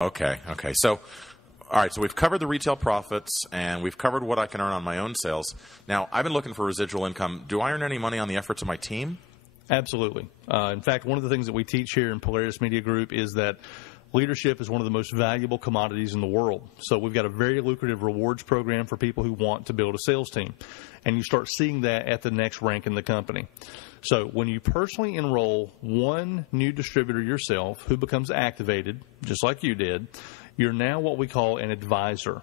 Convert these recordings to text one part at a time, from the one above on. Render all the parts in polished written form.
Okay. So, all right, so we've covered the retail profits, and we've covered what I can earn on my own sales. Now, I've been looking for residual income. Do I earn any money on the efforts of my team? Absolutely. In fact, one of the things that we teach here in Polaris Media Group is that leadership is one of the most valuable commodities in the world. So we've got a very lucrative rewards program for people who want to build a sales team. And you start seeing that at the next rank in the company. So when you personally enroll one new distributor yourself who becomes activated, just like you did, you're now what we call an advisor.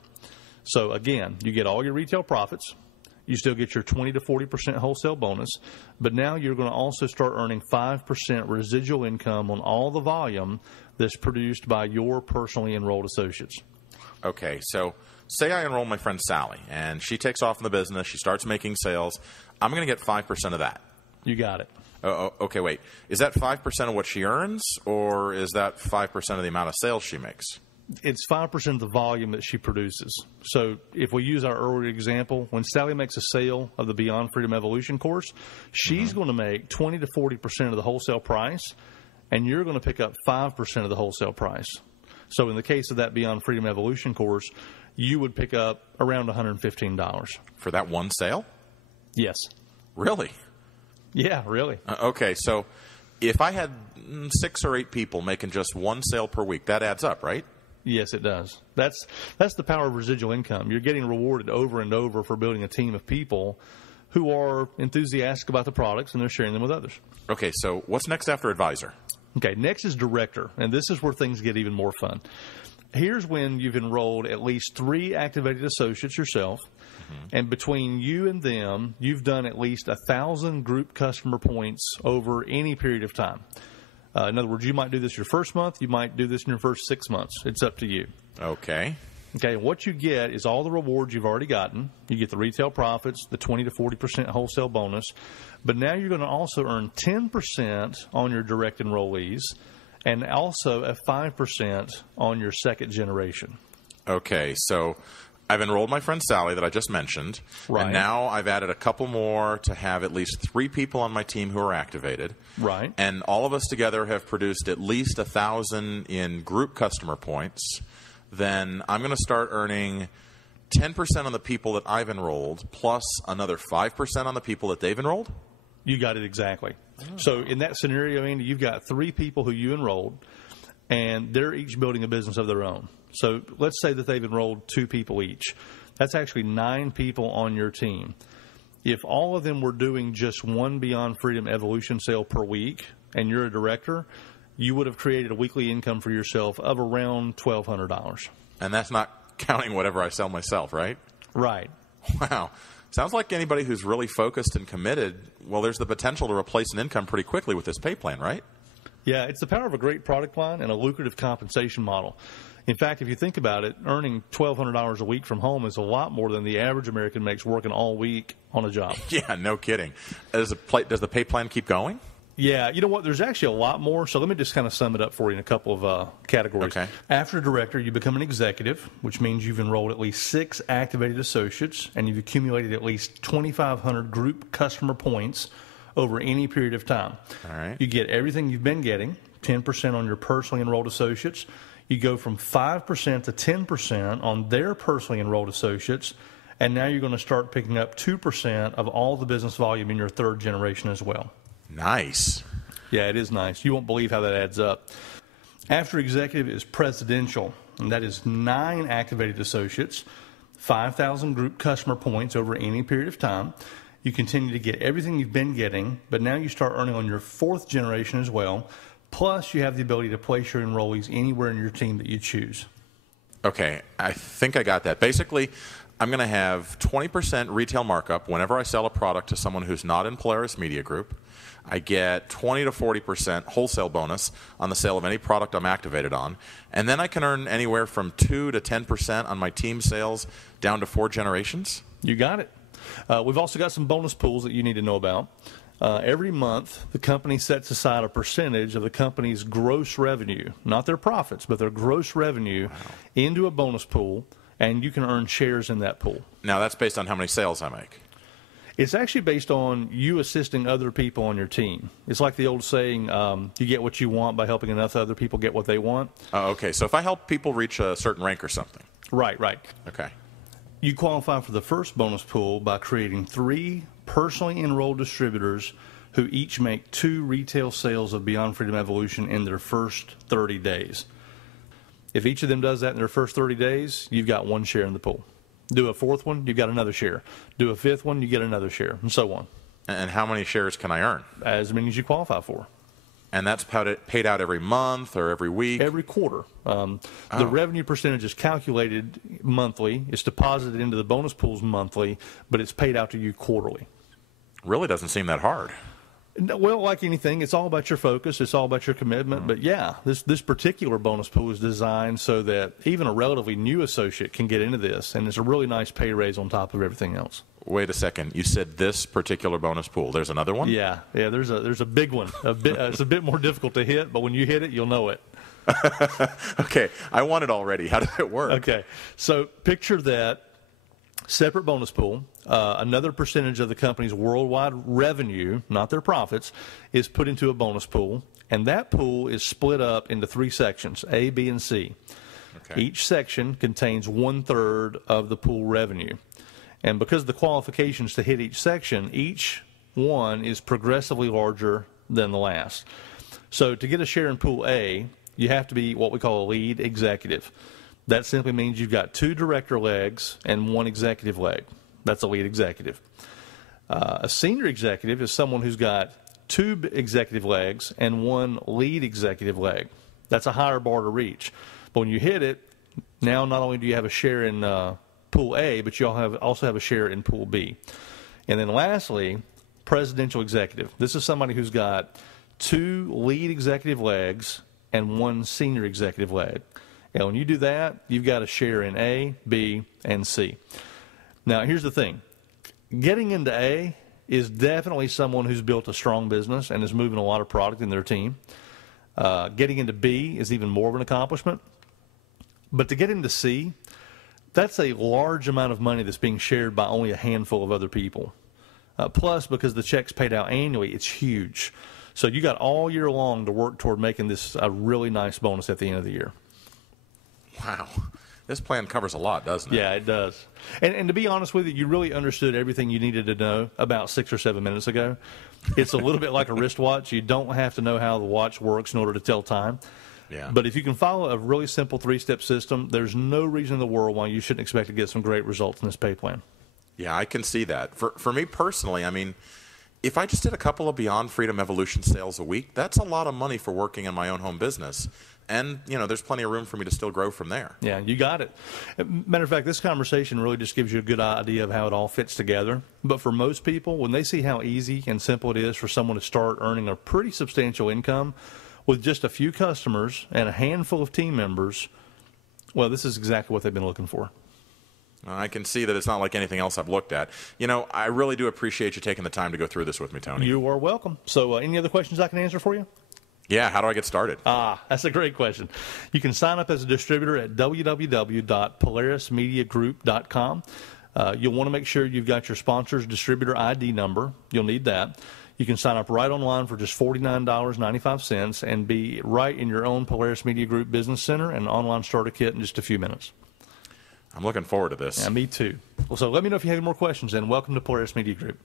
So again, you get all your retail profits. You still get your 20 to 40% wholesale bonus, but now you're going to also start earning 5% residual income on all the volume that's produced by your personally enrolled associates. Okay, so say I enroll my friend Sally, and she takes off in the business. She starts making sales. I'm going to get 5% of that. You got it. Okay, wait. Is that 5% of what she earns, or is that 5% of the amount of sales she makes? It's 5% of the volume that she produces. So if we use our earlier example, when Sally makes a sale of the Beyond Freedom Evolution course, she's going to make 20 to 40% of the wholesale price, and you're going to pick up 5% of the wholesale price. So in the case of that Beyond Freedom Evolution course, you would pick up around $115. For that one sale? Yes. Really? Yeah, really. Okay, so if I had 6 or 8 people making just one sale per week, that adds up, right? Yes, it does. That's the power of residual income. You're getting rewarded over and over for building a team of people who are enthusiastic about the products, and they're sharing them with others. Okay, so what's next after advisor? Okay, next is director, and this is where things get even more fun. Here's when you've enrolled at least 3 activated associates yourself, and between you and them, you've done at least 1,000 group customer points over any period of time. In other words, you might do this your first month. You might do this in your first 6 months. It's up to you. Okay. Okay, what you get is all the rewards you've already gotten. You get the retail profits, the 20 to 40% wholesale bonus. But now you're going to also earn 10% on your direct enrollees and also a 5% on your second generation. Okay, so I've enrolled my friend Sally that I just mentioned, Right. And now I've added a couple more to have at least 3 people on my team who are activated. Right. And all of us together have produced at least 1,000 in group customer points. Then I'm going to start earning 10% on the people that I've enrolled, plus another 5% on the people that they've enrolled? You got it exactly. So in that scenario, Andy, you've got 3 people who you enrolled, and they're each building a business of their own. So let's say that they've enrolled 2 people each. That's actually 9 people on your team. If all of them were doing just one Beyond Freedom Evolution sale per week, and you're a director, you would have created a weekly income for yourself of around $1,200. And that's not counting whatever I sell myself, right? Right. Wow. Sounds like anybody who's really focused and committed, well, there's the potential to replace an income pretty quickly with this pay plan, right? Yeah, it's the power of a great product line and a lucrative compensation model. In fact, if you think about it, earning $1,200 a week from home is a lot more than the average American makes working all week on a job. Yeah, no kidding. Does the pay plan keep going? Yeah, you know what? There's actually a lot more. So let me just kind of sum it up for you in a couple of categories. Okay. After director, you become an executive, which means you've enrolled at least 6 activated associates, and you've accumulated at least 2,500 group customer points over any period of time. All right. You get everything you've been getting, 10% on your personally enrolled associates. You go from 5% to 10% on their personally enrolled associates, and now you're going to start picking up 2% of all the business volume in your 3rd generation as well. Nice. Yeah, it is nice. You won't believe how that adds up. After executive is presidential, and that is 9 activated associates, 5,000 group customer points over any period of time. You continue to get everything you've been getting, but now you start earning on your 4th generation as well. Plus, you have the ability to place your enrollees anywhere in your team that you choose. Okay, I think I got that. Basically, I'm going to have 20% retail markup whenever I sell a product to someone who's not in Polaris Media Group. I get 20 to 40% wholesale bonus on the sale of any product I'm activated on. And then I can earn anywhere from 2 to 10% on my team sales down to 4 generations. You got it. We've also got some bonus pools that you need to know about. Every month, the company sets aside a percentage of the company's gross revenue, not their profits, but their gross revenue, into a bonus pool, and you can earn shares in that pool. Now, that's based on how many sales I make. It's actually based on you assisting other people on your team. It's like the old saying, you get what you want by helping enough other people get what they want. Oh, okay. So if I help people reach a certain rank or something. Right. Okay. You qualify for the first bonus pool by creating 3 personally enrolled distributors who each make 2 retail sales of Beyond Freedom Evolution in their first 30 days. If each of them does that in their first 30 days, you've got 1 share in the pool. Do a 4th one, you've got another share. Do a 5th one, you get another share, and so on. And how many shares can I earn? As many as you qualify for. And that's paid out every month or every week? Every quarter. The revenue percentage is calculated monthly. It's deposited into the bonus pools monthly, but it's paid out to you quarterly. Really doesn't seem that hard. No, well, like anything, it's all about your focus. It's all about your commitment. But, yeah, this particular bonus pool is designed so that even a relatively new associate can get into this, and it's a really nice pay raise on top of everything else. Wait a second. You said this particular bonus pool. There's another one? Yeah. There's a big one. It's a bit more difficult to hit, but when you hit it, you'll know it. Okay. I want it already. How does it work? Okay. So picture that separate bonus pool. Another percentage of the company's worldwide revenue, not their profits, is put into a bonus pool, and that pool is split up into 3 sections, A, B, and C. Okay. Each section contains 1/3 of the pool revenue. And because of the qualifications to hit each section, each one is progressively larger than the last. So to get a share in Pool A, you have to be what we call a lead executive. That simply means you've got 2 director legs and 1 executive leg. That's a lead executive. A senior executive is someone who's got 2 executive legs and 1 lead executive leg. That's a higher bar to reach. But when you hit it, now not only do you have a share in Pool A, but you also have a share in Pool B. And then lastly, presidential executive. This is somebody who's got 2 lead executive legs and 1 senior executive leg. And when you do that, you've got a share in A, B, and C. Now, here's the thing. Getting into A is definitely someone who's built a strong business and is moving a lot of product in their team. Getting into B is even more of an accomplishment. But to get into C, that's a large amount of money that's being shared by only a handful of other people. Plus, because the check's paid out annually, it's huge. So you got all year long to work toward making this a really nice bonus at the end of the year. Wow. This plan covers a lot, doesn't it? Yeah, it does. And to be honest with you, you really understood everything you needed to know about 6 or 7 minutes ago. It's a little bit like a wristwatch. You don't have to know how the watch works in order to tell time. Yeah. But if you can follow a really simple 3-step system, there's no reason in the world why you shouldn't expect to get some great results in this pay plan. Yeah, I can see that. For me personally, I mean, if I just did a couple of Beyond Freedom Evolution sales a week, that's a lot of money for working in my own home business. And, there's plenty of room for me to still grow from there. Yeah, you got it. Matter of fact, this conversation really just gives you a good idea of how it all fits together. But for most people, when they see how easy and simple it is for someone to start earning a pretty substantial income with just a few customers and a handful of team members, well, this is exactly what they've been looking for. I can see that it's not like anything else I've looked at. I really do appreciate you taking the time to go through this with me, Tony. You are welcome. So any other questions I can answer for you? Yeah, how do I get started? That's a great question. You can sign up as a distributor at www.polarismediagroup.com. You'll want to make sure you've got your sponsor's distributor ID number. You'll need that. You can sign up right online for just $49.95 and be right in your own Polaris Media Group Business Center and online starter kit in just a few minutes. I'm looking forward to this. Yeah, me too. Well, so let me know if you have any more questions, and welcome to Polaris Media Group.